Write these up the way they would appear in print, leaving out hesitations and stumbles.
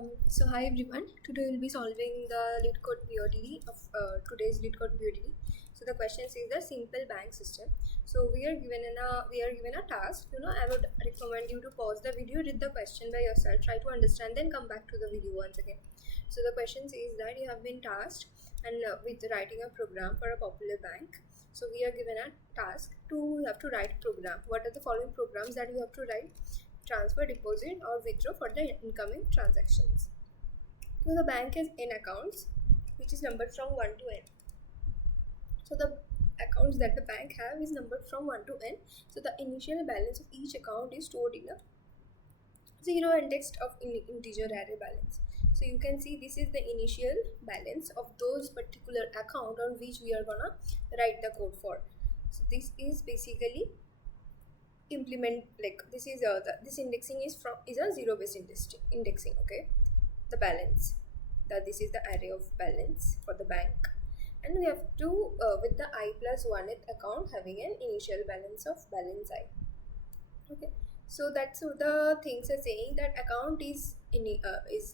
So hi everyone. Today we'll be solving the LeetCode PODD of today's LeetCode PODD. So the question is the simple bank system. So we are given a task. I would recommend you to pause the video, read the question by yourself, try to understand, then come back to the video once again. So the question says that you have been tasked with writing a program for a popular bank. So we are given a task you have to write program. What are the following programs that you have to write? Transfer, deposit, or withdraw for the incoming transactions. So the bank has n accounts, which is numbered from 1 to n. So the accounts that the bank have is numbered from 1 to n. So the initial balance of each account is stored in a zero indexed of integer array balance. So you can see this is the initial balance of those particular account on which we are gonna write the code for. So this is basically implement, like this is this indexing is a zero based indexing. Okay, the balance, this is the array of balance for the bank, and we have to with the I plus 1th account having an initial balance of balance I. Okay, so that's what the things are saying, that account is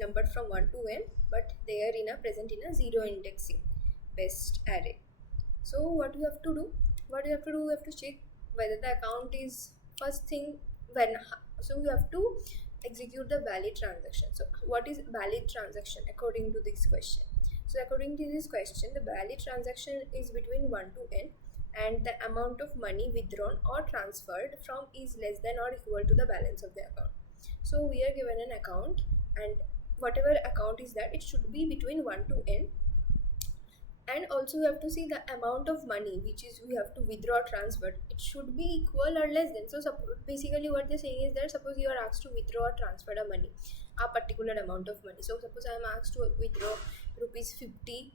numbered from 1 to n, but they are present in a zero indexing based array. So what you have to do, we have to check whether the account is first thing so we have to execute the valid transaction. So what is valid transaction according to this question? So according to this question, the valid transaction is between 1 to n, and the amount of money withdrawn or transferred from is less than or equal to the balance of the account. So we are given an account, and whatever account is that, it should be between 1 to n, and also we have to see the amount of money which is we have to withdraw or transfer. It should be equal or less than. So basically what they're saying is that suppose you are asked to withdraw or transfer a particular amount of money. So suppose I am asked to withdraw rupees 50,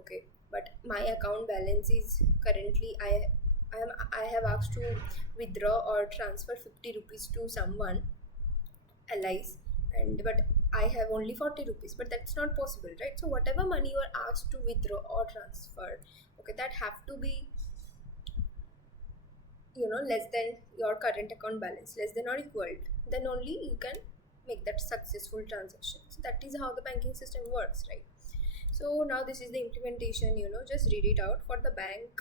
okay, but my account balance is currently I have asked to withdraw or transfer 50 rupees to someone allies, but I have only 40 rupees, but that's not possible, right? So whatever money you are asked to withdraw or transfer, okay, that have to be less than your current account balance, less than or equal, then only you can make that successful transaction. So that is how the banking system works, right? So now this is the implementation. Just read it out. For the bank,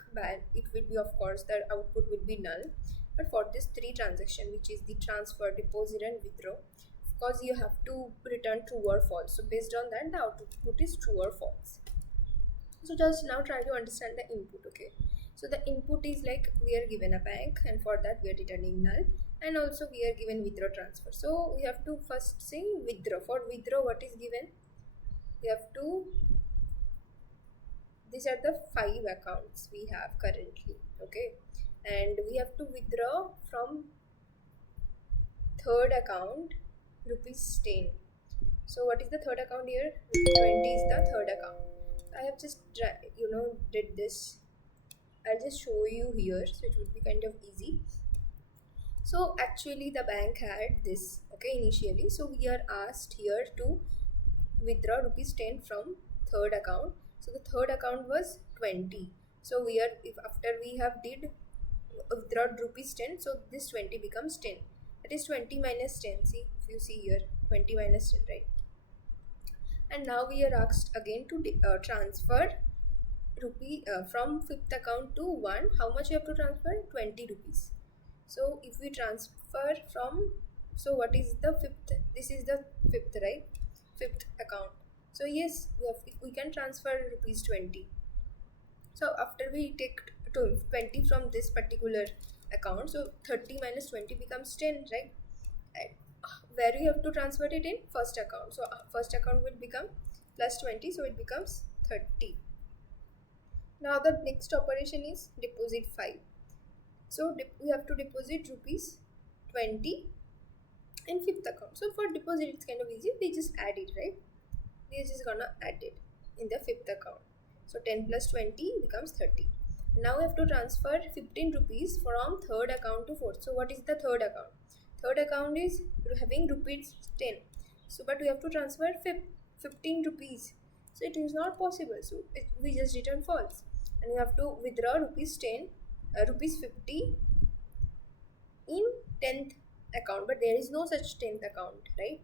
it will be, of course, the output will be null, but for this three transaction, which is the transfer, deposit, and withdraw, of course you have to return true or false. So based on that, the output is true or false. So just now try to understand the input. Okay, so the input is like we are given a bank, and for that we are returning null, and also we are given withdraw, transfer. So we have to first say withdraw. For withdraw, what is given? We have to, these are the 5 accounts we have currently, okay, and we have to withdraw from third account rupees 10. So what is the third account here? 20 is the third account. I have just did this. I'll just show you here, so it would be kind of easy. So actually the bank had this, okay, initially. So we are asked here to withdraw rupees 10 from third account. So the third account was 20. So we are, if after we have did withdraw rupees 10, so this 20 becomes 10. That is 20 minus 10. See, if you see here, 20 minus 10, right? And now we are asked again to transfer rupee from fifth account to 1. How much you have to transfer? 20 rupees. So if we transfer from, so what is the fifth? This is the fifth, right? Fifth account. So yes, we can transfer rupees 20. So after we take 20 from this particular account, so 30 minus 20 becomes 10, right? And where you have to transfer it in? First account. So first account will become plus 20, so it becomes 30. Now the next operation is deposit 5. So we have to deposit rupees 20 in fifth account. So for deposit it's kind of easy, we just add it, right? We are just gonna add it in the fifth account. So 10 plus 20 becomes 30. Now we have to transfer 15 rupees from third account to fourth. So what is the third account? Third account is having rupees 10. So but we have to transfer 15 rupees. So it is not possible. So we just return false. And we have to withdraw rupees 50 in 10th account. But there is no such 10th account, right?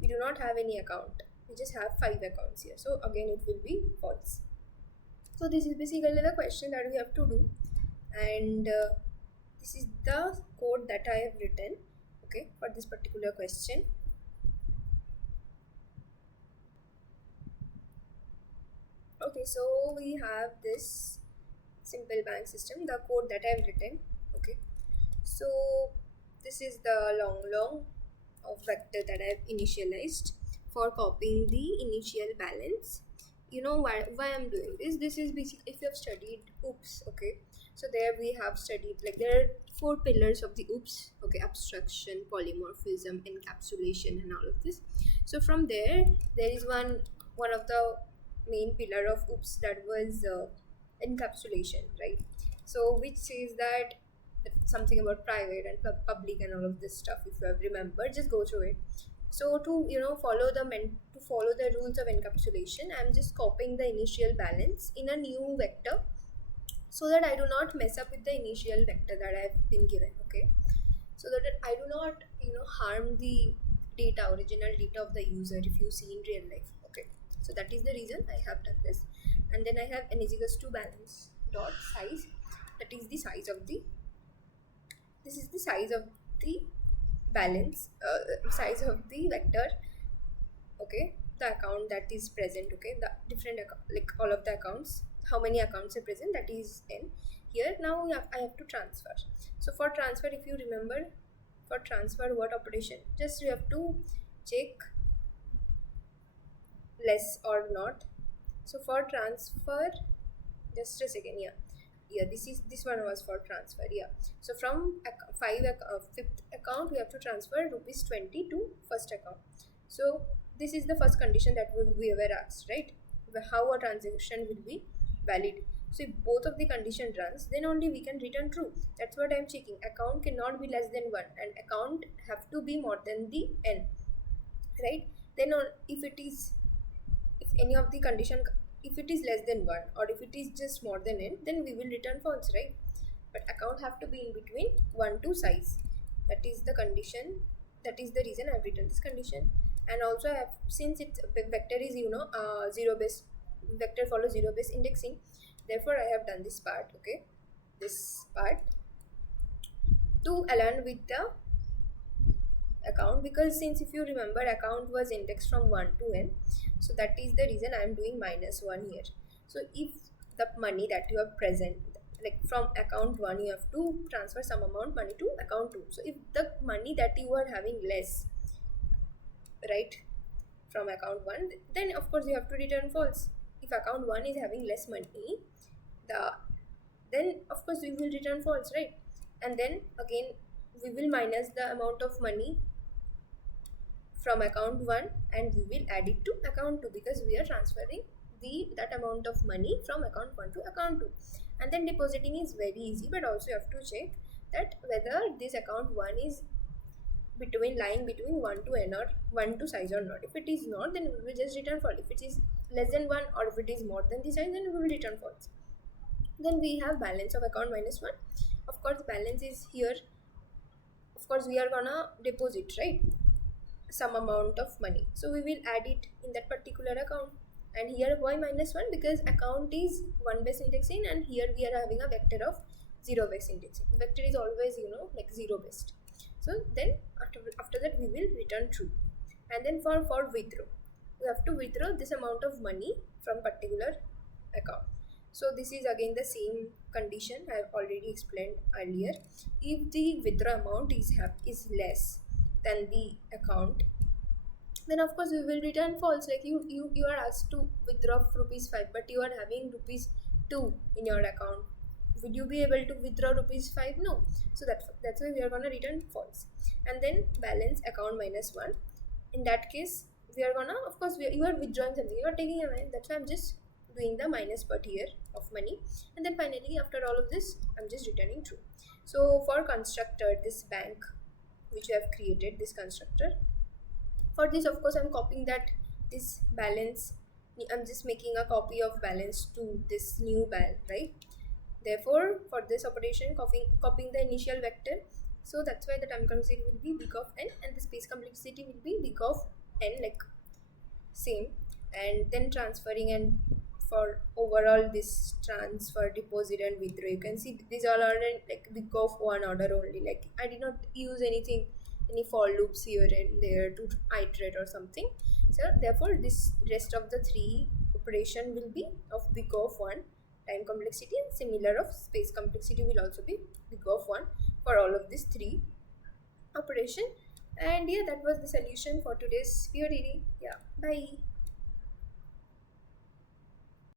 We do not have any account. we just have 5 accounts here, so again it will be false. So this is basically the question that we have to do, and this is the code that I have written, okay, for this particular question. Okay, so we have this simple bank system, the code that I have written. Okay, so this is the long of vector that I have initialized for copying the initial balance. You know why I'm doing this? This is basically, if you have studied OOPS, okay, so there we have studied, like, there are 4 pillars of the OOPS, okay, abstraction, polymorphism, encapsulation, and all of this. So from there is one of the main pillar of OOPS, that was encapsulation, right? So which says that something about private and public and all of this stuff. If you have remembered, just go through it. So to follow the rules of encapsulation, I'm just copying the initial balance in a new vector, so that I do not mess up with the initial vector that I've been given. Okay, so that I do not harm the original data of the user if you see in real life. Okay, so that is the reason I have done this. And then I have n is equals to balance dot size, that is the size of the balance, size of the vector, okay, the account that is present, okay, the different account, like all of the accounts, how many accounts are present, that is n here. Now I have to transfer. So for transfer, if you remember, for transfer what operation, just you have to check less or not. So for transfer, just a second, this one was for transfer. So from fifth account we have to transfer rupees 20 to first account. So this is the first condition that we were asked, right? How a transaction will be valid. So if both of the condition runs, then only we can return true. That's what I'm checking. Account cannot be less than 1, and account have to be more than the n, right? Then if any of the condition, if it is less than 1 or if it is just more than n, then we will return false, right? But account have to be in between 1 to size. That is the condition. That is the reason I have written this condition. And also I have, since it's vector is zero base, vector follows zero base indexing, therefore I have done this part, okay, this part to align with the account, because since if you remember, account was indexed from 1 to n, so that is the reason I am doing -1 here. So if the money that you have present, like from account 1, you have to transfer some amount money to account 2. So if the money that you are having less, right, from account 1, then of course you have to return false. If account 1 is having less money, then of course we will return false, right? And then again we will minus the amount of money from account 1 and we will add it to account 2, because we are transferring that amount of money from account 1 to account 2. And then depositing is very easy, but also you have to check that whether this account 1 is lying between 1 to n or 1 to size or not. If it is not, then we will just return false. If it is less than 1 or if it is more than the size, then we will return false. Then we have balance of account -1. Of course balance is here, of course we are gonna deposit, right, some amount of money, so we will add it in that particular account. And here why -1? Because account is 1 base indexing, and here we are having a vector of 0 base indexing. Vector is always like 0 based. So then after that we will return true. And then for withdraw, we have to withdraw this amount of money from particular account. So this is again the same condition I have already explained earlier. If the withdraw amount is less than the account, then of course we will return false. Like you are asked to withdraw ₹5, but you are having ₹2 in your account. Would you be able to withdraw ₹5? No. So that's why we are gonna return false. And then balance account -1. In that case, we are gonna, of course, you are withdrawing something. You are taking a money. That's why I'm just doing the minus part here of money. And then finally, after all of this, I'm just returning true. So for constructor, this bank which we have created, this constructor, for this of course I'm copying this balance. I'm just making a copy of balance to this new bal, right? Therefore for this operation, copying the initial vector, so that's why the time complexity will be big of n and the space complexity will be big of n, like same, and then transferring, and for overall this transfer, deposit and withdraw, you can see these all are in like big of one order only. Like I did not use anything, any for loops here and there to iterate or something. So therefore this rest of the three operation will be of big of one time complexity, and similar of space complexity will also be big of one for all of these three operation. And yeah, that was the solution for today's PODD. Yeah, bye.